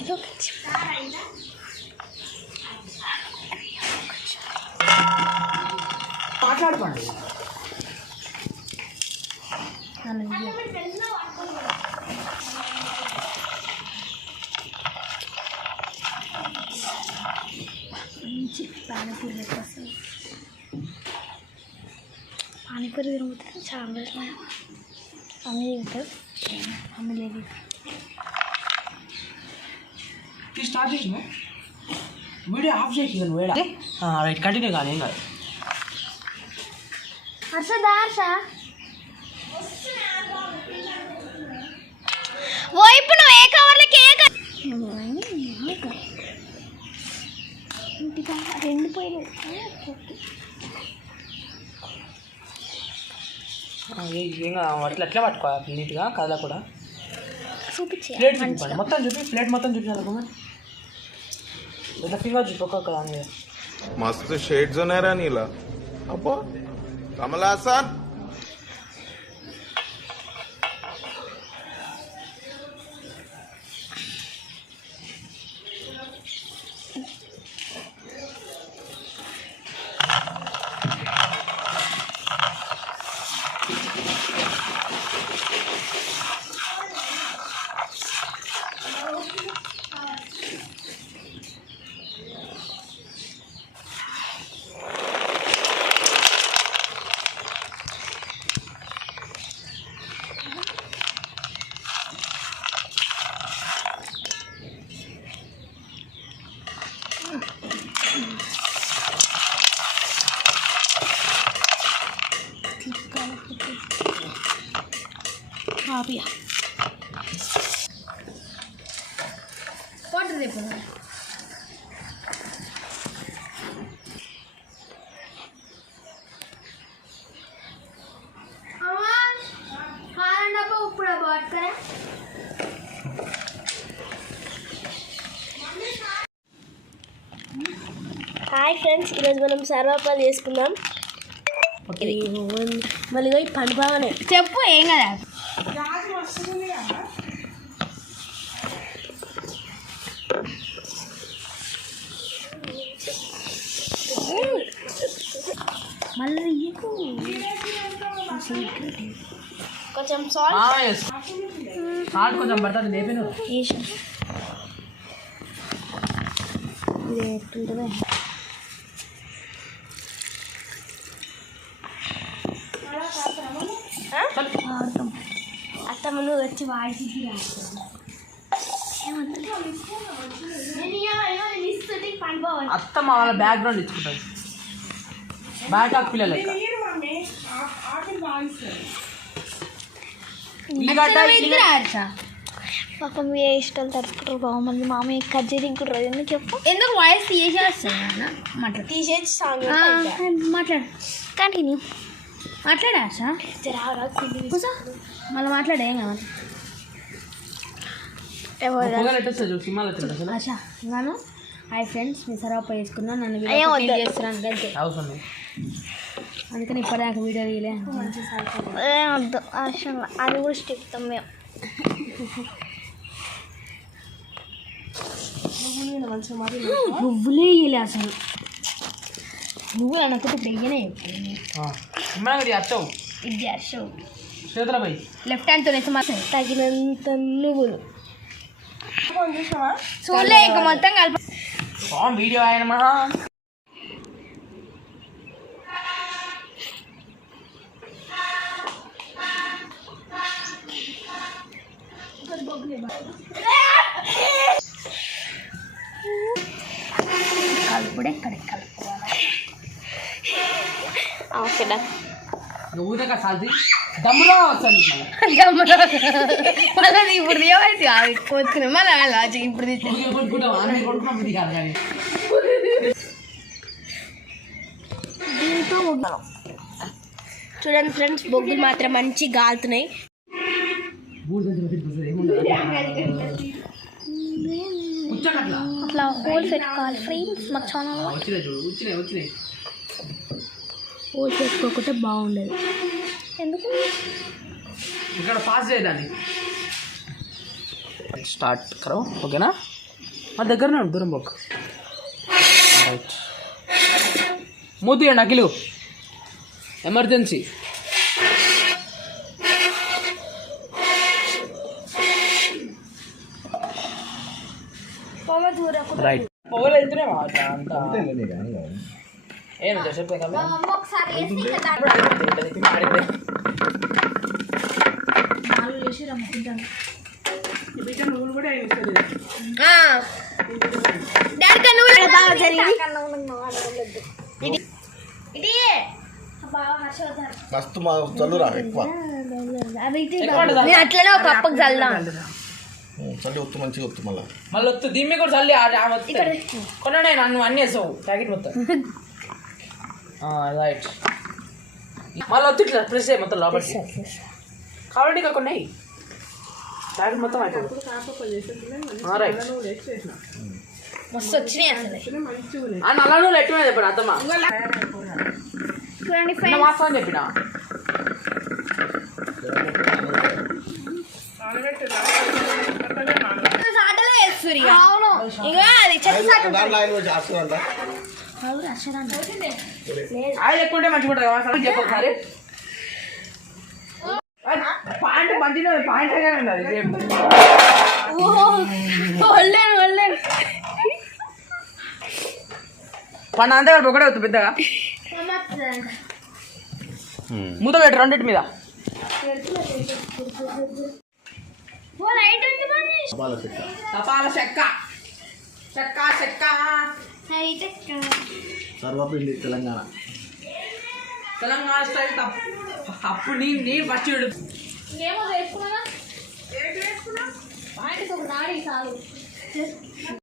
ఏదో. మాట్లాడుకోండి నన్ను ఇయ్యి. మంచి పానీపూరి వస్తుంది పానీపూరి తిరుగుతుంది చాలా రోజులు అమ్మ తింటారు అమ్మ లేదు ఇది స్టార్ట్ చేసిన వీడియో ఆఫ్ చేసి వేడా రైట్ కంటిన్యూ కానీ ఏం కాదు హర్ష దార్ష ఓ ఇప్పుడు నువ్వు ఏ కవర్లకి ఏ రెండు పోయినాయి. అట్లా అట్లా పట్టుకోవాలి నీట్గా కథ కూడా. చూపించి ప్లేట్ చూపించండి మొత్తం చూపి ప్లేట్ మొత్తం చూపించాలి ఇట్లా ఫింగర్ చూపక కదా మస్తు షేడ్స్ ఉన్నారా నీలా. అబ్బో కమలాసన్ அப்படியா போட்டுறது இப்போ హాయ్ ఫ్రెండ్స్ ఈరోజు మనం సర్వపాలు చేసుకుందాం. మళ్ళీ పండుబావనే చెప్పు ఏం కదా? మళ్ళీ కొంచెం సాల్ట్ సాల్ట్ కొంచెం పడుతుంది లేపిన. వేసి నువ్వు వచ్చి వాడికి అత్త మా వాళ్ళ బ్యాక్గ్రౌండ్ ఇచ్చుకుంటుంది బ్యాక్ ఆఫ్ పిల్లలు పాపం ఏ ఇష్టాలు తడుపుకుంటారు బాగుంది మామయ్య కజ్జీ తింటుంటారు ఎందుకు చెప్పు? ఎందుకు వాయిస్ తీసేస్తాను మాట్లాడు. తీసేసి సాంగ్ మాట్లాడు. కంటిన్యూ మాట్లాడా ఆశ మళ్ళీ మాట్లాడే ఏం కావాలి? ఆశ నేను హాయ్ ఫ్రెండ్స్ మీ సరవప్ప చేసుకున్నా నన్ను. చేస్తున్నాను అంతే. అందుకని ఇప్పటిదాకా వీడియో తీయలే. వద్దు అవసరం అది కూడా స్టిక్తాం మేము. నువ్వులే వేయలే అసలు. నువ్వు అనుకుంటే ఇప్పుడు. ఇమ్మడి అచ్చవు ఇది అర్షవ్ చేతుల పై. లెఫ్ట్ హ్యాండ్తో వేసి మాత్రం తగినంత నువ్వులు. చూడలే ఇంకా మొత్తం కలిపి. వీడియో ఆయన మహా. కలుపుడే కలుపుకోవాలి ఓకే డన్. ఊదక సాల్ది దమ్ములో వస్తుంది మళ్ళీ. ఇప్పుడు తీయవైతే కాదు కొట్టుకుని మళ్ళీ లాజిక్ ఇప్పుడు దీంతో చూడండి ఫ్రెండ్స్ బొగ్గులు మాత్రం మంచి గాలుతున్నాయి. ఇట్లా హోల్ పెట్టుకోవాలి ఫ్రెండ్స్ మాకు ఛానల్ వచ్చినాయి చూడు వచ్చినాయి. హోల్ చేసుకోకుంటే బాగుండదు. ఎందుకు? ఇక్కడ పాస్ చేయదాన్ని స్టార్ట్ కరో ఓకేనా? మా దగ్గరనే ఉండు దూరం పోకు. రైట్ మూతి అండి అఖిలు. ఎమర్జెన్సీ రైట్ పొగలు వెళ్తున్నాయి అంతా. ఏం చెప్పే కదా మస్తు మా చల్లురా ఎక్కువ నేను అట్లనే ఒక కప్పకి చల్దాం చల్లి ఒత్తు మంచిగా ఒత్తు మళ్ళా మళ్ళీ వద్దు దీన్ని కూడా చల్లి కొన్నాడే నన్ను అన్నీ వేసావు ప్యాకెట్ మొత్తం రైట్ మళ్ళీ వద్దు ఇట్లా ప్రెస్ చేయి మొత్తం లోపలికి. ఇంకా కొన్ని వేయి. ప్యాకెట్ మొత్తం అయిపోయింది. రైట్ మస్తు వచ్చినాయి అసలు. ఆ నల్ల నూనె ఎట్టుకునే చెప్పాడు అత్తమ్మ చూడండి అని చెప్పిన? అవును. ఇక అది చెత్త ఆయిల్ ఎక్కువ మంచిగా ఉంటుంది కదా చెప్పు ఒకసారి. పాయింట్ మంచిగా పాయింట్ వల్లేను పన్ను అంతే కలిపి ఒకటే వస్తుంది పెద్దగా. మూత పెట్టు రెండింటి మీద. తపాల చెక్క. చెక్క చెక్క. సర్వపిండి తెలంగాణ. తెలంగాణ స్టైల్ తప్పు. అప్పుడు నీ నీ ఫస్ట్ చూడు. ఏమో వేసుకున్నా నాడి చాలు.